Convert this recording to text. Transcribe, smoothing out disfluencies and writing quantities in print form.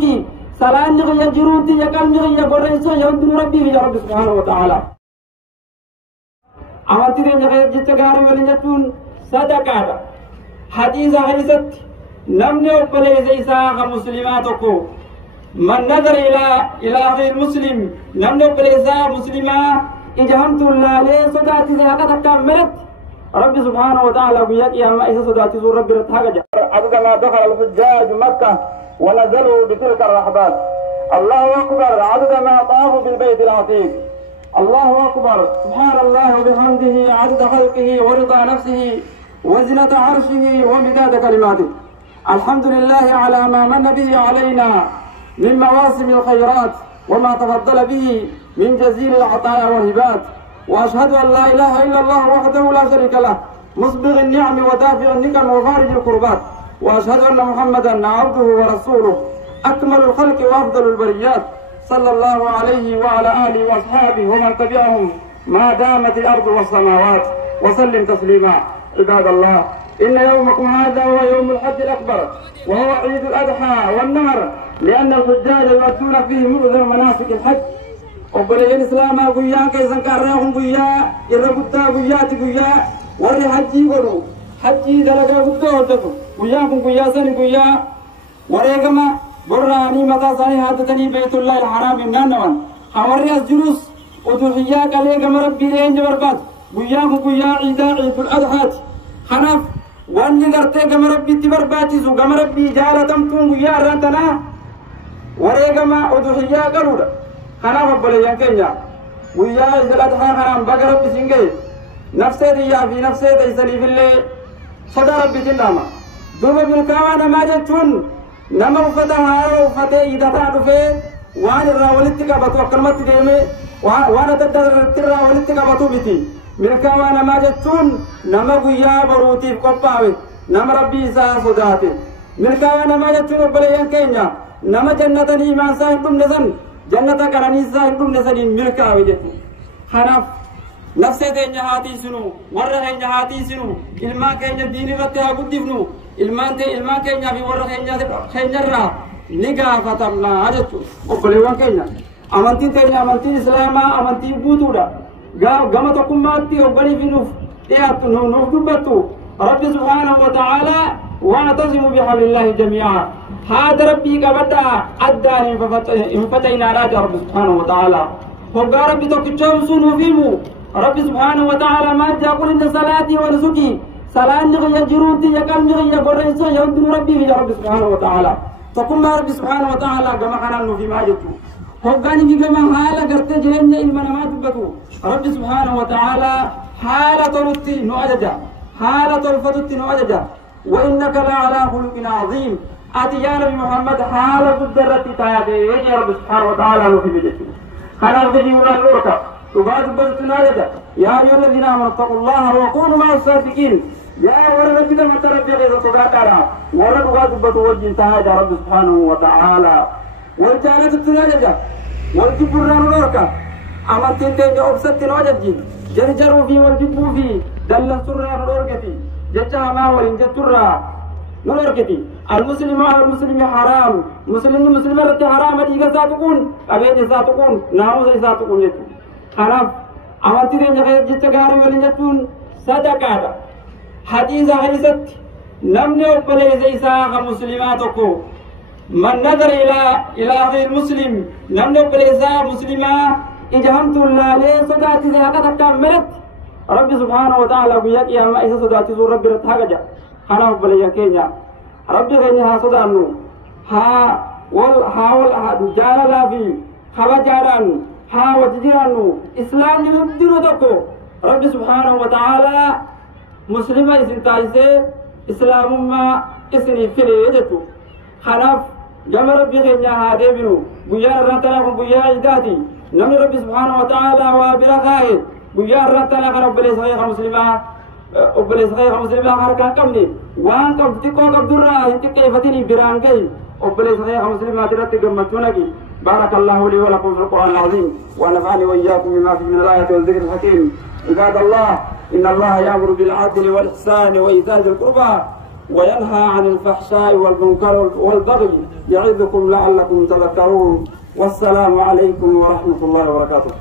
ونسكي سلام نغيا جروتي يقال نغيا قريسا يهدن ربي يا رب سبحانه وتعالى أمتي نغيا جتغاري ولنجتون صدقاء حديث حديثت نمني أقبلي زيساق مسلماتكو من نظر إلى أخي المسلم نمني أقبلي زيساق مسلمة إجهمت الله ليه صداتي زيهاقة كاملت رب سبحانه وتعالى بيك يا ما إذا صداتي زور ربي رتحاجة عدد ما دخل الحجاج مكة ونزلوا بتلك الرحبات الله أكبر عدد ما طافوا بالبيت العتيق الله أكبر سبحان الله وبحمده عدد خلقه ورضا نفسه وزنة عرشه ومداد كلماته الحمد لله على ما من به علينا من مواسم الخيرات وما تفضل به من جزيل العطايا والهبات وأشهد أن لا إله إلا الله وحده لا شريك له مسبغ النعم ودافع النكم وفارج الكربات وأشهد أن محمدا عبده ورسوله أكمل الخلق وأفضل البريات صلى الله عليه وعلى آله وأصحابه ومن تبعهم ما دامت الأرض والسماوات وسلم تسليما عباد الله إن يومكم هذا هو يوم الحج الأكبر وهو عيد الأضحى والنمر لأن الحجاج يؤدون فيه معظم مناسك الحج وبلغ الإسلام قويا كيسن كارهم قويا إرقوتا قوياتي قويا وري حجي قولوا حجي دلقا قوتا وجدوا قويا كن قويا سن قويا وريقما براني متا ساني حدثني بيت الله الحرام النانوان حوري الجلوس وضحيا كاليقما ربي لين جبربات قويا كن قويا عيدا عيد الأضحى خنف واني قرتي قم ربي تبرباتي سو قم ربي جالتمتون قويا رانتنا وريقما وضحيا قلولا خنا ببليان كينيا ويا إزلات خان بقى ربي سينجي نفسي يا في نفسي تيسلي في اللي صدى ربي جناما دوما بالكوانا ما جتون نما وفتها وفتي إذا تعرف وانا الراولتك بتو كلمة ديمي وانا تدر الراولتك بتو بتي بالكوانا ما جتون نما ويا بروتي قباوي نما ربي سا صداتي بالكوانا ما جتون ببليان كينيا نما جنة الإيمان سايتم نزن جنة كرانيسا هندوم نسالين ملكا وجدوا خناف نفسي تيجي هاتي سنو ورّه تيجي هاتي سنو إلما كينيا ديني رتها قديفنو إلما كينيا في ورّه كينيا را نجا فتمنا أجتوا وكلوا كينيا أمانتين تيجي أمانتين إسلاما أمانتين بودورا جامة تقوماتي وبني في نوف نوف دبتو رب سبحانه وتعالى واعتصموا بحبل الله جميعا هذا ربي قبضا أداني انفتينا راجع رب سبحانه وتعالى فقال ربي تكتشف سنو فيمو رب سبحانه وتعالى ما تقول إن صلاتي ونسكي صلاة نغيا جروتي يقال نغيا قريسا يهدن ربي يا رب سبحانه وتعالى تقول ما رب سبحانه وتعالى كما خلالنا في ماجتو فقال في كما حالة قرت جهنم إلما ما تبتو رب سبحانه وتعالى حالة رتي نؤججا حالة الفتت نؤججا وإنك لعلى خلق عظيم أتي نبي محمد حالة الدرة تاياتي يا رب سبحانه وتعالى في بجته خلال تجيبنا الورقة تبعد بجتنا لدى يا أيها الذين آمنوا اتقوا الله وكونوا مع الصادقين يا ورد كده متربي غير تقاطرا ورد قاد بتوجه تايات يا رب سبحانه وتعالى والجانة التنادى والجبران الورقة أمانتين تيجي أبسطين وجدين جرجروا فيه والجبوا فيه دل سرنا الورقة جتها ما ولين جترا نوركتي المسلم على المسلم حرام مسلم رت حرام ديغا ساتكون ابي ساتكون ناو ساتكون يتو حرام امانتي نجا جتغاري ولنجتون صدقاء حديث حديثت نمني أقبلي زيساق مسلماتكو من نظر إلى أخي المسلم نمني أقبلي زيساق مسلمة إجهمت الله ليه صداتي زيساقة كاملت ربي سبحانه وتعالى بيك يا ما إذا صداتي زور ربي رتحاجة خنا أقبلي كينيا ربي غني ها صدانو ها جال لا في خبا جاران ها وجديرانو إسلام يمدينو تكو ربي سبحانه وتعالى مسلمة إسن تايسي إسلام ما إسني فيلي يجتو خلاف جمع ربي غنيا ها ديبنو بيار راتلاكم بيار عداتي نمي ربي سبحانه وتعالى وابرخاه بيار راتلاك رب لي صحيح مسلمة أبلي صحيح مسلمة حركان كمني وان كم تكو كبدرا انت كيفتني برانكي أبلي صحيح مسلمة ترتي قمتونكي بارك الله لي ولكم في القرآن العظيم ونفعني وإياكم بما فيه من الآية والذكر الحكيم عباد الله إن الله يأمر بالعدل والإحسان وإيتاء ذي القربى وينهى عن الفحشاء والمنكر والبغي يعظكم لعلكم تذكرون. والسلام عليكم ورحمة الله وبركاته.